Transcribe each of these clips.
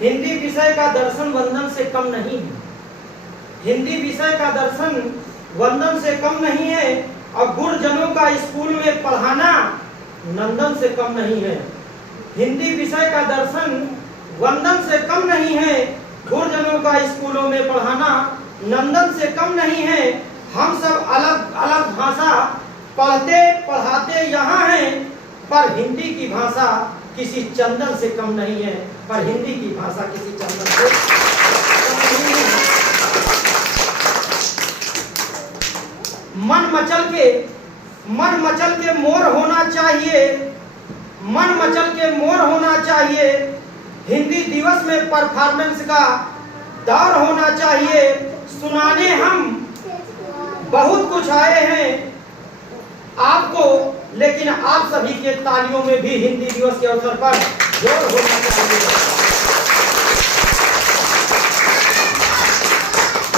हिंदी विषय का दर्शन वंदन से कम नहीं है। हिंदी विषय का दर्शन वंदन से कम नहीं है और गुरुजनों का स्कूल में पढ़ाना नंदन से कम नहीं है। हिंदी विषय का दर्शन वंदन से कम नहीं है, गुरुजनों का स्कूलों में पढ़ाना नंदन से कम नहीं है। हम सब अलग अलग भाषा पढ़ते पढ़ाते यहाँ हैं, पर हिंदी की भाषा किसी चंदन से कम नहीं है। पर हिंदी की भाषा किसी चंदन से कम नहीं है। मन मचल के मोर होना चाहिए, मन मचल के मोर होना चाहिए। हिंदी दिवस में परफॉर्मेंस का दौर होना चाहिए। सुनाने हम बहुत कुछ आए हैं आपको, लेकिन आप सभी के तालियों में भी हिंदी दिवस के अवसर पर जोर होना चाहिए।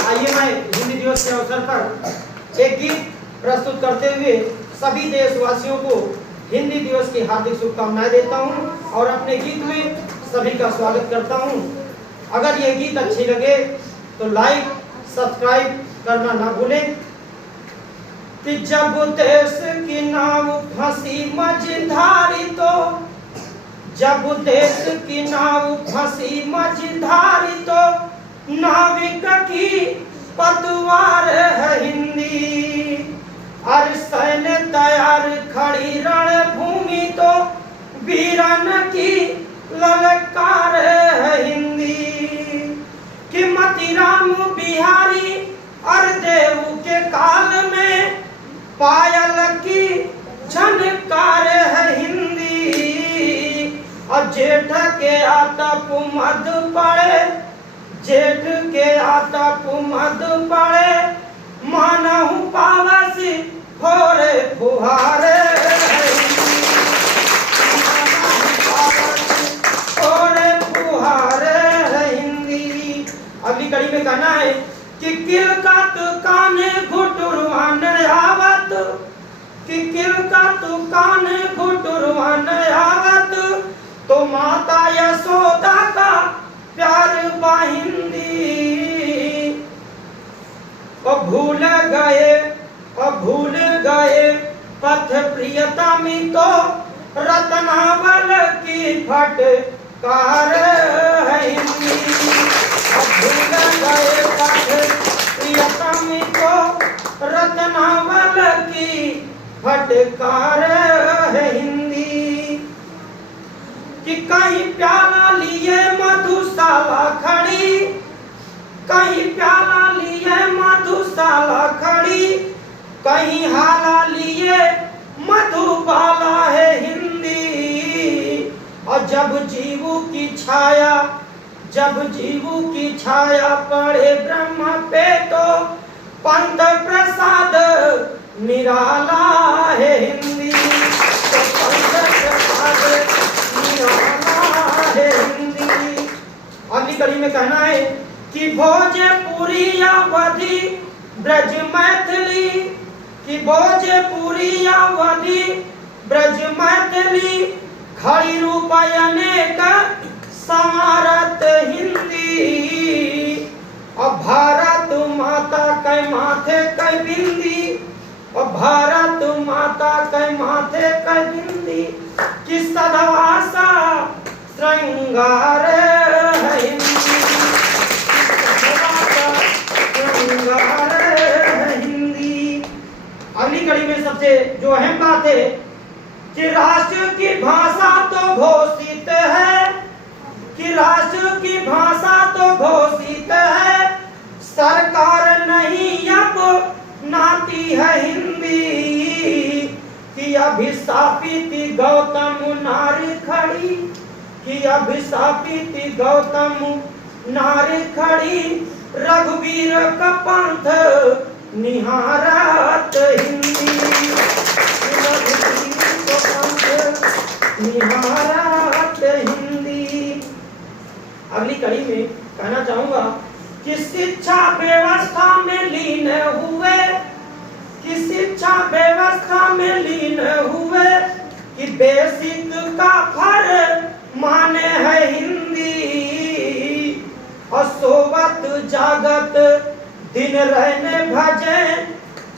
आइए मैं हिंदी दिवस के अवसर पर एक गीत प्रस्तुत करते हुए सभी देशवासियों को हिंदी दिवस की हार्दिक शुभकामनाएं देता हूं और अपने गीत में सभी का स्वागत करता हूं। अगर ये गीत अच्छी लगे तो लाइक सब्सक्राइब करना ना भूलें। कि जब देश की नाव फंसी मझधारी तो, जब देश की नाव फंसी मझधारी तो नाविक की पतवार है हिंदी। और सैन्य तैयार खड़ी रणभूमि तो वीरन की ललकार है हिंदी। कि मतीराम बिहारी और देव के काल में पायल की झनकार है हिंदी। और जेठ के आतप मध पड़े, जेठ के आतप मध पड़े, मानहु पावसी फोरे फुहारे फोरे फुहारे है हिंदी। अगली कड़ी में कहना है कि किलकत काने घुटुरवान आवत, कि किलकत काने घुटुरवान आवत, तो माता यशोदा का प्यार बाहिंदी। और भूल गए पथ प्रियतमी तो रत्नावल की फटकार है हिंदी। भूल गए पथ प्रियतमी तो रत्नावल की फटकार है हिंदी। कि कहीं प्याला लिए मधुशाला खड़ी, कहीं प्याला लिए मधुशाला खड़ी, कहीं हाला लिए मधुबाला है हिंदी। और जब जीवू की छाया, जब जीवू की छाया पड़े ब्रह्म पे तो पंत प्रसाद निराला है हिंदी। तो पंत प्रसाद निराला है हिंदी। अगली कड़ी में कहना है कि भोजपुरी अवधी ब्रज मैथिली, कि भोजपुरी अवधी ब्रज मैथिली, खड़ी रूप अनेक समारत हिंदी। और भारत माता कै माथे कै बिंदी, और भारत माता कै माथे कै बिंदी, कि सदवासा श्रृंगार है हिंदी। श्रृंगार है हिंदी। अगली कड़ी में सबसे जो अहम बात है कि राष्ट्र की भाषा तो घोषित है, कि राष्ट्र की भाषा तो घोषित है, सरकार नहीं अब नाती है हिंदी। कि अभिशापित गौतम नारी खड़ी, कि अभिशापित गौतम नारी खड़ी, रघुवीर का पंथ निहारत हिंदी। रघुवीर का पंथ निहारत हिंदी। अगली कड़ी में कहना चाहूंगा कि शिक्षा व्यवस्था में लीन हुए, कि शिक्षा व्यवस्था में लीन हुए, कि बेसिक का फर माने है और सोवत जागत दिन रहने भजे,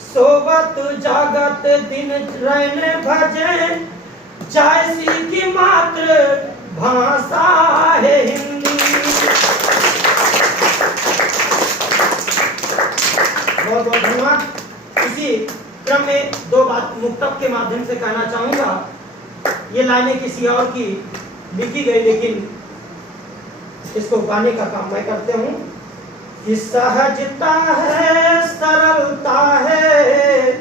सोवत जागत दिन रहने भजे, जैसी की मात्र भाषा है हिंदी। बहुत बहुत धन्यवाद। इसी क्रम में दो बात मुक्तक के माध्यम से कहना चाहूंगा। ये लाइनें किसी और की लिखी गई, लेकिन इसको गाने का काम मैं करते हूँ। कि सहजता है, सरलता है,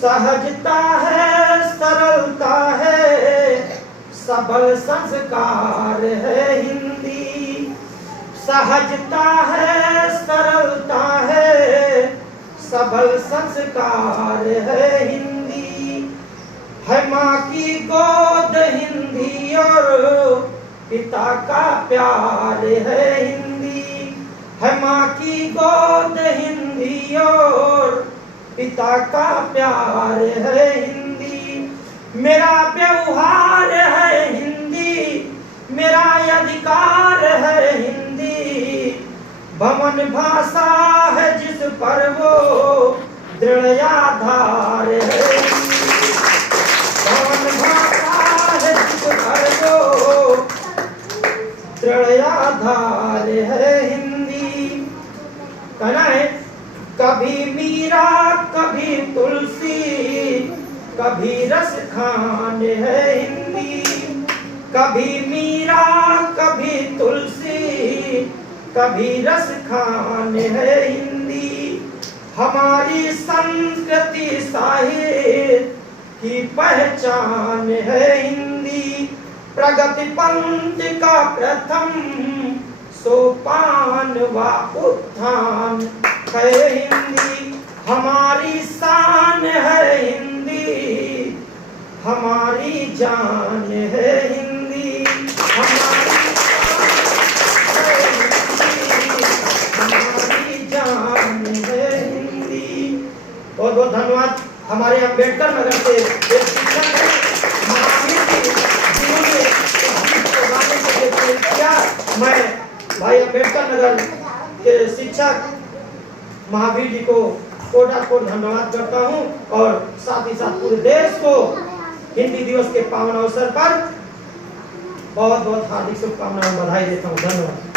सहजता है, सरलता है, सबल संस्कार है हिंदी। सहजता है, सरलता है, सबल संस्कार है हिंदी। है माँ की गोद हिंदी और पिता का प्यार है हिंदी। है माँ की गोद हिंदी और पिता का प्यार है हिंदी। मेरा व्यवहार है हिंदी, मेरा अधिकार है हिंदी। भवन भाषा है जिस पर वो दृढ़ आधार है हिंदी। भवन भाषा है जिस पर वो दृढ़ आधार है हिंदी। कहना है कभी मीरा कभी तुलसी, कभी रस खान है हिंदी। कभी मीरा कभी तुलसी, कभी रस खान है हिंदी। हमारी संस्कृति साहित्य की पहचान है हिंदी। प्रगति पंथ का प्रथम सोपान व उत्थान है हिंदी। हमारी शान है हिंदी, हमारी जान है हिंदी। हमारी जान है हिंदी। बहुत बहुत धन्यवाद। हमारे अम्बेडकर नगर से एक शिक्षक है, मैं भाई अम्बेडकर नगर के शिक्षक महावीर जी को कोट धन्यवाद करता हूं और साथ ही साथ पूरे देश को हिंदी दिवस के पावन अवसर पर बहुत बहुत हार्दिक शुभकामनाएं बधाई देता हूं। धन्यवाद।